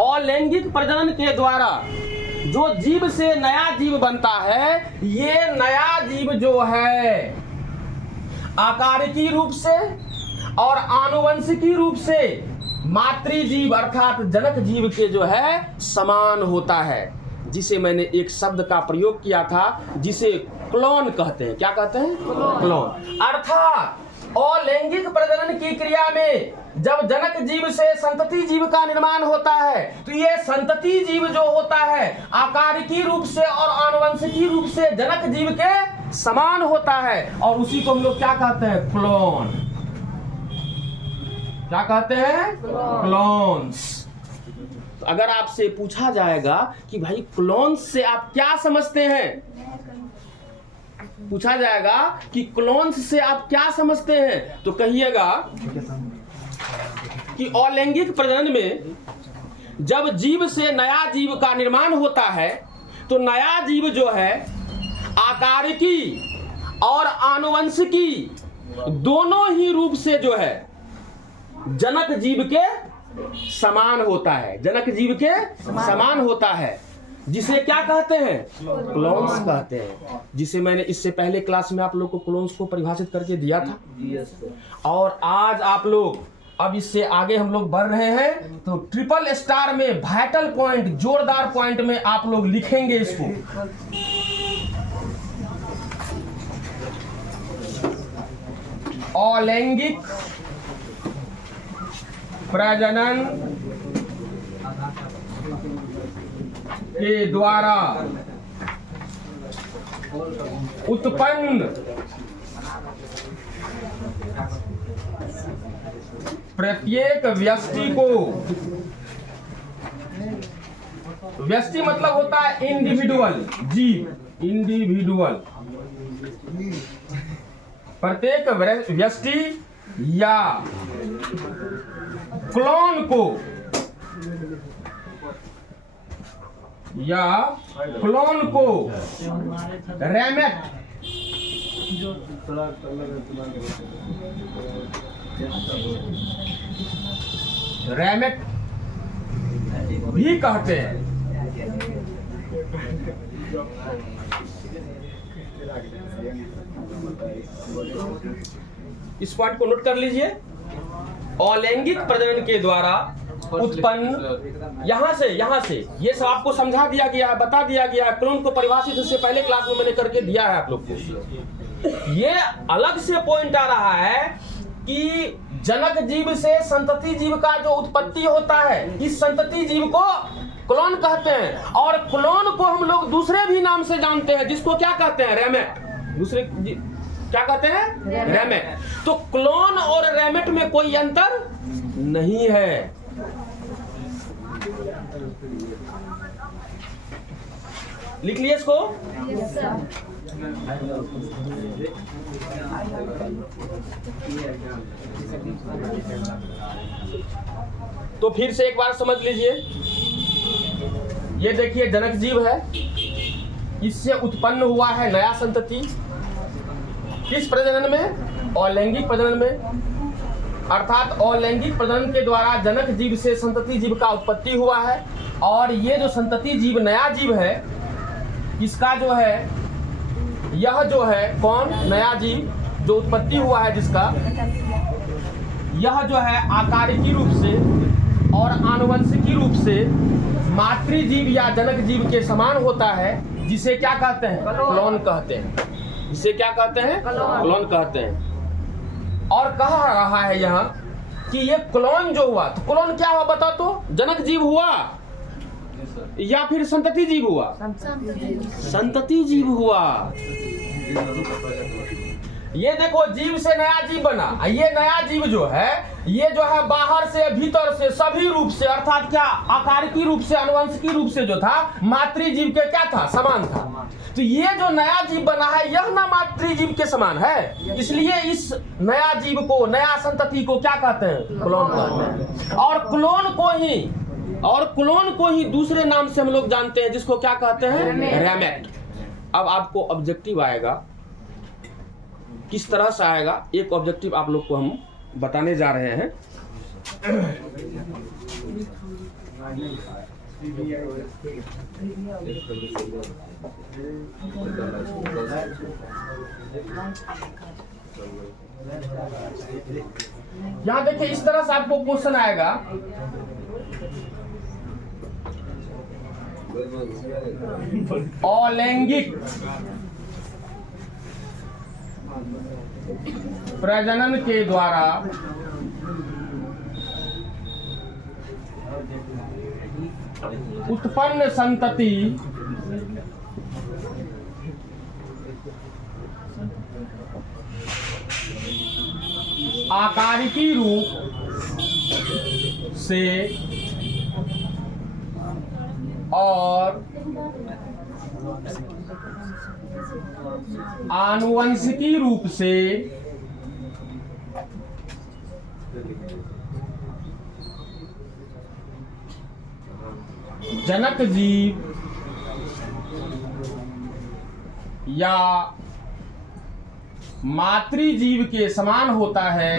अलैंगिक प्रजनन के द्वारा जो जीव से नया जीव बनता है, ये नया जीव जो है आकारिकी रूप से और आनुवंशिकी रूप से मातृजीव अर्थात जनक जीव के जो है समान होता है, जिसे मैंने एक शब्द का प्रयोग किया था जिसे क्लोन कहते हैं। क्या कहते हैं? क्लोन। अर्थात अलैंगिक प्रजनन की क्रिया में जब जनक जीव से संतति जीव का निर्माण होता है, तो ये संतति जीव जो होता है आकारिकी रूप से और आनुवंशिकी रूप से जनक जीव के समान होता है, और उसी को हम लोग क्या कहते हैं? क्लोन। क्या कहते हैं? क्लोन्स। तो अगर आपसे पूछा जाएगा कि भाई क्लोन्स से आप क्या समझते हैं, पूछा जाएगा कि क्लोन्स से आप क्या समझते हैं, तो कहिएगा कि अलैंगिक प्रजनन में जब जीव से नया जीव का निर्माण होता है, तो नया जीव जो है आकारिकी और आनुवंशिकी दोनों ही रूप से जो है जनक जीव के समान होता है, जनक जीव के समान होता है, जिसे क्या कहते हैं? क्लोन्स कहते हैं, जिसे मैंने इससे पहले क्लास में आप लोग को क्लोन्स को परिभाषित करके दिया था। और आज आप लोग, अब इससे आगे हम लोग बढ़ रहे हैं, तो ट्रिपल स्टार में वाइटल पॉइंट, जोरदार पॉइंट में आप लोग लिखेंगे इसको। अलैंगिक प्रजनन के द्वारा उत्पन्न प्रत्येक व्यक्ति को, व्यक्ति मतलब होता है इंडिविजुअल जीव, इंडिविजुअल, प्रत्येक व्यक्ति या क्लोन को रैमेट भी कहते हैं। इस पॉइंट को नोट कर लीजिए। अलैंगिक प्रजनन के द्वारा उत्पन्न, यहाँ से ये सब आपको समझा दिया गया है, बता दिया गया है। क्लोन को परिभाषित इससे पहले क्लास में मैंने करके दिया है आप लोग को। ये अलग से पॉइंट आ रहा है कि जनक जीव से संतति जीव का जो उत्पत्ति होता है, इस संतति जीव को क्लोन कहते हैं। और क्लोन को हम लोग दूसरे भी नाम से जानते हैं, जिसको क्या कहते हैं? रैमेट। दूसरे क्या कहते हैं? रैमेट। तो क्लोन और रैमेट में कोई अंतर नहीं है। लिख लिए इसको। तो फिर से एक बार समझ लीजिए। ये देखिए जनक जीव है, इससे उत्पन्न हुआ है नया संतति। किस प्रजनन में? अलैंगिक प्रजनन में। अर्थात अलैंगिक प्रजनन के द्वारा जनक जीव से संतति जीव का उत्पत्ति हुआ है। और ये जो संतति जीव नया जीव है, इसका जो है, यह जो है कौन? नया जीव जो उत्पत्ति हुआ है जिसका, यह जो है आकारिकी रूप से और आनुवंशिकी रूप से मातृजीव या जनक जीव के समान होता है, जिसे क्या कहते हैं? क्लोन कहते हैं। जिसे क्या कहते हैं? क्लोन कहते हैं। और कहा रहा है यहाँ कि ये क्लोन जो हुआ, तो क्लोन क्या हुआ बता तो? जनक जीव हुआ या फिर संतति जीव हुआ? संतति जीव हुआ। ये देखो जीव से नया जीव बना। ये नया जीव जो है, ये जो है बाहर से भीतर से सभी रूप से, अर्थात क्या आकारिकी रूप से आनुवंशिकी रूप से जो था मातृजीव के क्या था? समान था। तो ये जो नया जीव बना है यह ना मातृजीव के समान है, इसलिए इस नया जीव को, नया संतति को क्या कहते हैं? क्लोन कहते हैं। और क्लोन को ही दूसरे नाम से हम लोग जानते हैं, जिसको क्या कहते हैं? रैमेट। अब आपको ऑब्जेक्टिव आएगा, किस तरह से आएगा, एक ऑब्जेक्टिव आप लोग को हम बताने जा रहे हैं। यहां देखिए, इस तरह से आपको क्वेश्चन आएगा। अलैंगिक प्रजनन के द्वारा उत्पन्न संतति आकारिकी रूप से और आनुवंशिकी रूप से जनक जीव या मातृजीव के समान होता है,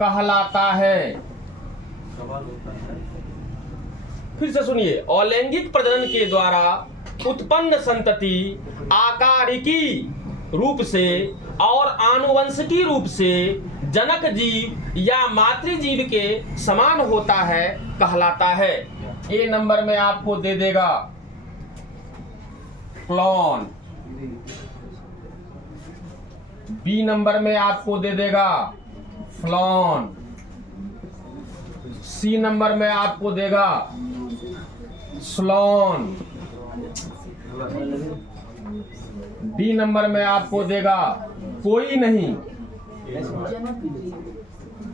कहलाता है। फिर से सुनिए, अलैंगिक प्रजनन के द्वारा उत्पन्न संतति आकारिकी रूप से और आनुवंशिकी रूप से जनक जीव या मातृजीव के समान होता है, कहलाता है। ए नंबर में आपको दे देगा क्लोन, बी नंबर में आपको दे देगा फ्लॉन, सी नंबर में आपको देगा स्लॉन, डी नंबर में आपको देगा कोई नहीं,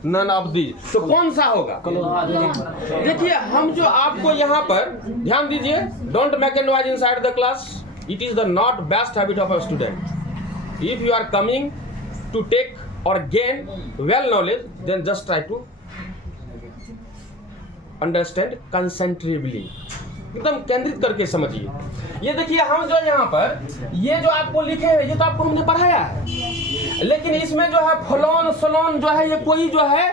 नन ऑफ दी। तो कौन सा होगा? देखिए, हम जो आपको यहाँ पर ध्यान दीजिए, don't make a noise inside the class, it is the not best habit of a student. If you are coming to take or gain well knowledge, then just try to understand concentratively, एकदम केंद्रित करके समझिए। ये देखिए, हम जो यहाँ पर ये जो आपको लिखे हैं, ये तो आपको हमने पढ़ाया है, लेकिन इसमें जो है फ्लॉन स्लॉन जो है, ये कोई जो है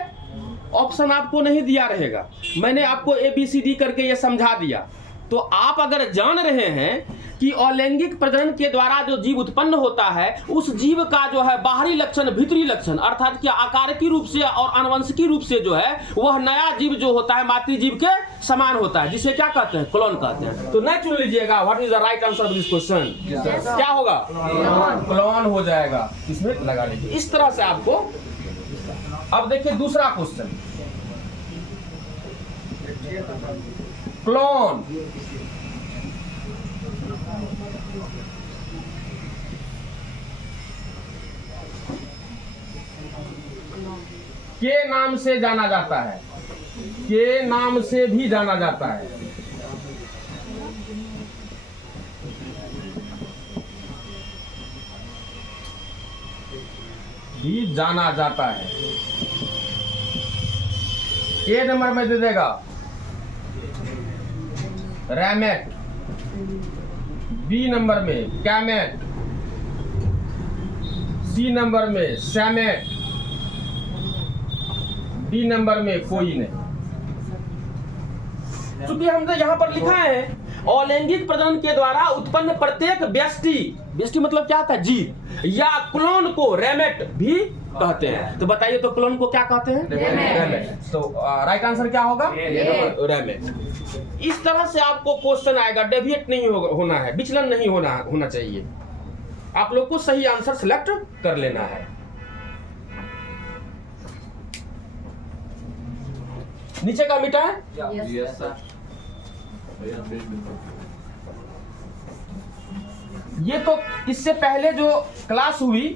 ऑप्शन आपको नहीं दिया रहेगा। मैंने आपको ABCD करके ये समझा दिया। तो आप अगर जान रहे हैं कि अलैंगिक प्रजनन के द्वारा जो जीव उत्पन्न होता है, उस जीव का जो है बाहरी लक्षण, भीतरी लक्षण, अर्थात कि आकारिकी रूप से और आनुवंशिकी रूप से जो है वह नया जीव जो होता है मातृजीव के समान होता है, जिसे क्या कहते हैं? क्लोन कहते हैं। तो नहीं चुन लीजिएगा, what is the right answer of this question? क्या होगा? क्लोन हो जाएगा। इसमें लगा लीजिए। इस तरह से आपको। अब देखिए दूसरा क्वेश्चन, क्लोन के नाम से जाना जाता है, के नाम से भी जाना जाता है। भी जाना जाता है। ए नंबर में दे देगा रैमेट, बी नंबर में कैमेट, सी नंबर में सैमेट, डी नंबर में कोई नहीं। चूंकि हमने यहां पर लिखा है अलैंगिक प्रजनन के द्वारा उत्पन्न प्रत्येक व्यष्टि, व्यष्टि मतलब क्या था? जीव, या क्लोन को रैमेट भी कहते हैं। तो बताइए, तो क्लोन को क्या कहते हैं? रैमेट। तो राइट आंसर क्या होगा? रैमेट। इस तरह से आपको क्वेश्चन आएगा, डेविएट नहीं होना है, विचलन नहीं होना चाहिए। आप लोग को सही आंसर सिलेक्ट कर लेना है। नीचे का मिटा है? Yes sir. ये तो इससे पहले जो क्लास हुई,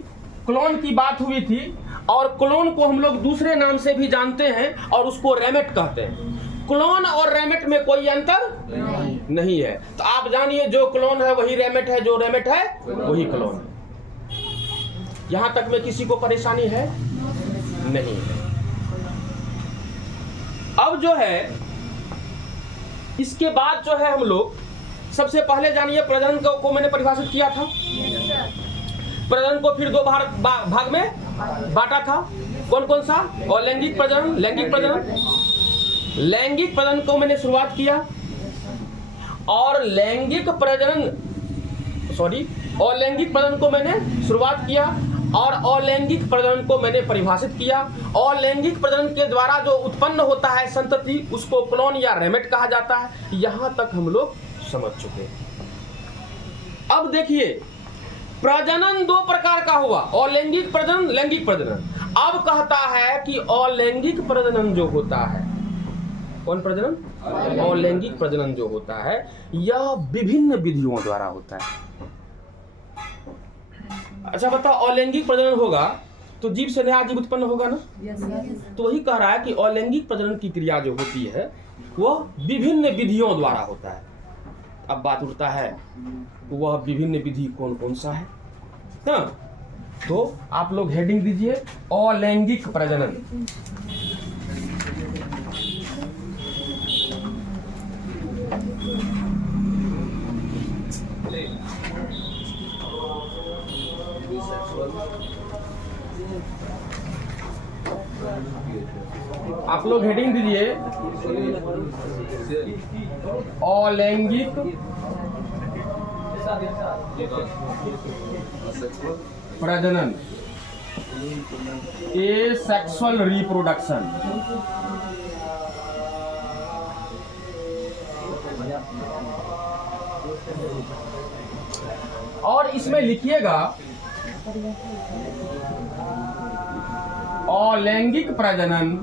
क्लोन की बात हुई थी, और क्लोन को हम लोग दूसरे नाम से भी जानते हैं और उसको रैमेट कहते हैं। क्लोन और रैमेट में कोई अंतर नहीं है। तो आप जानिए, जो क्लोन है वही रैमेट है, जो रैमेट है वही क्लोन है। यहां तक में किसी को परेशानी है? नहीं है। अब जो है, इसके बाद जो है हम लोग सबसे पहले जानिए प्रजनन को मैंने परिभाषित किया था। प्रजनन को फिर दो भाग में बांटा था। कौन कौन सा? अलैंगिक प्रजनन, लैंगिक प्रजनन। लैंगिक प्रजनन को मैंने शुरुआत किया और अलैंगिक प्रजनन को मैंने शुरुआत किया और अलैंगिक प्रजनन को मैंने परिभाषित किया। अलैंगिक प्रजनन के द्वारा जो उत्पन्न होता है संतति उसको क्लोन या रेमेट कहा जाता है। यहां तक हम लोग समझ चुके हैं। अब देखिए, प्रजनन दो प्रकार का हुआ, अलैंगिक प्रजनन, लैंगिक प्रजनन। अब कहता है कि अलैंगिक प्रजनन जो होता है, कौन प्रजनन? अलैंगिक प्रजनन जो होता है यह विभिन्न विधियों द्वारा होता है। अच्छा बताओ, अलैंगिक प्रजनन होगा तो जीव से नया जीव उत्पन्न होगा ना? तो वही कह रहा है कि अलैंगिक प्रजनन की क्रिया जो होती है वह विभिन्न विधियों द्वारा होता है। अब बात उठता है वह विभिन्न विधि कौन कौन सा है ना? तो आप लोग हेडिंग दीजिए अलैंगिक प्रजनन। आप लोग हेडिंग दीजिए अलैंगिक प्रजनन, एसेक्सुअल रिप्रोडक्शन। और इसमें लिखिएगा अलैंगिक प्रजनन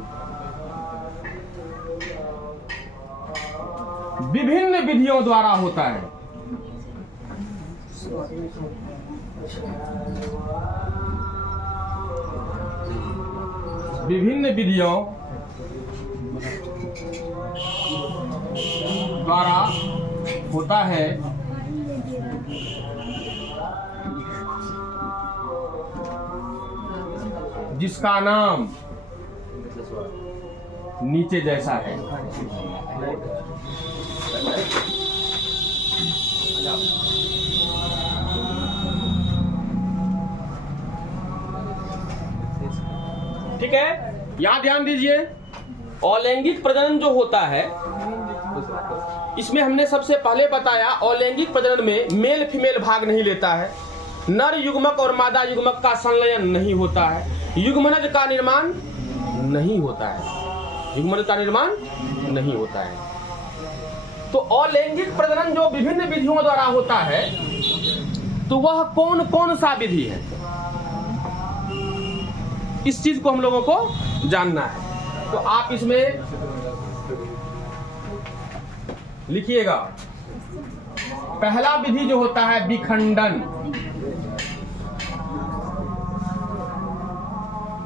विभिन्न विधियों द्वारा होता है। विभिन्न विधियों द्वारा होता है जिसका नाम नीचे जैसा है। ठीक है, यहां ध्यान दीजिए। अलैंगिक प्रजनन जो होता है इसमें हमने सबसे पहले बताया अलैंगिक प्रजनन में मेल फीमेल भाग नहीं लेता है, नर युग्मक और मादा युग्मक का संलयन नहीं होता है, युग्मनज का निर्माण नहीं होता है, युग्मनज का निर्माण नहीं होता है। तो अलैंगिक प्रजनन जो विभिन्न विधियों द्वारा होता है तो वह कौन कौन सा विधि है, इस चीज को हम लोगों को जानना है। तो आप इसमें लिखिएगा, पहला विधि जो होता है विखंडन,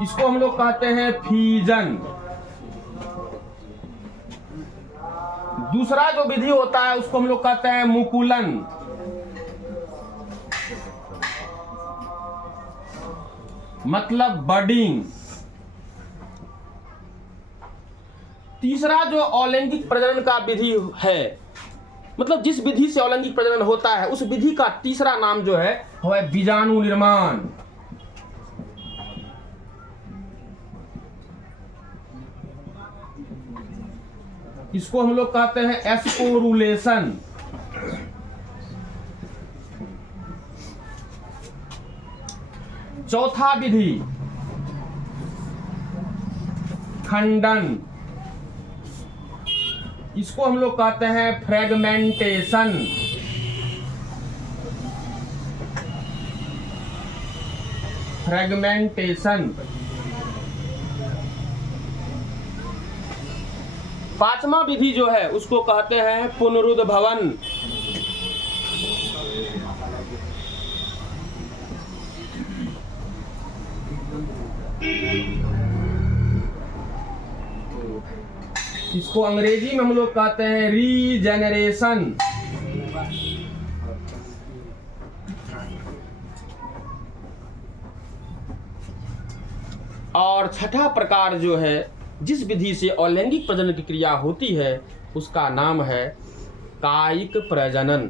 इसको हम लोग कहते हैं फीजन। दूसरा जो विधि होता है उसको हम लोग कहते हैं मुकुलन। मतलब बडिंग। तीसरा जो अलैंगिक प्रजनन का विधि है, मतलब जिस विधि से अलैंगिक प्रजनन होता है उस विधि का तीसरा नाम जो है वह बीजाणु निर्माण। इसको हम लोग कहते हैं एस्पोरुलेशन। चौथा विधि खंडन, इसको हम लोग कहते हैं फ्रेगमेंटेशन। फ्रेगमेंटेशन। पांचवा विधि जो है उसको कहते हैं पुनरुद्भवन। इसको अंग्रेजी में हम लोग कहते हैं रीजेनरेशन। और छठा प्रकार जो है जिस विधि से अलैंगिक प्रजनन की क्रिया होती है उसका नाम है कायिक प्रजनन।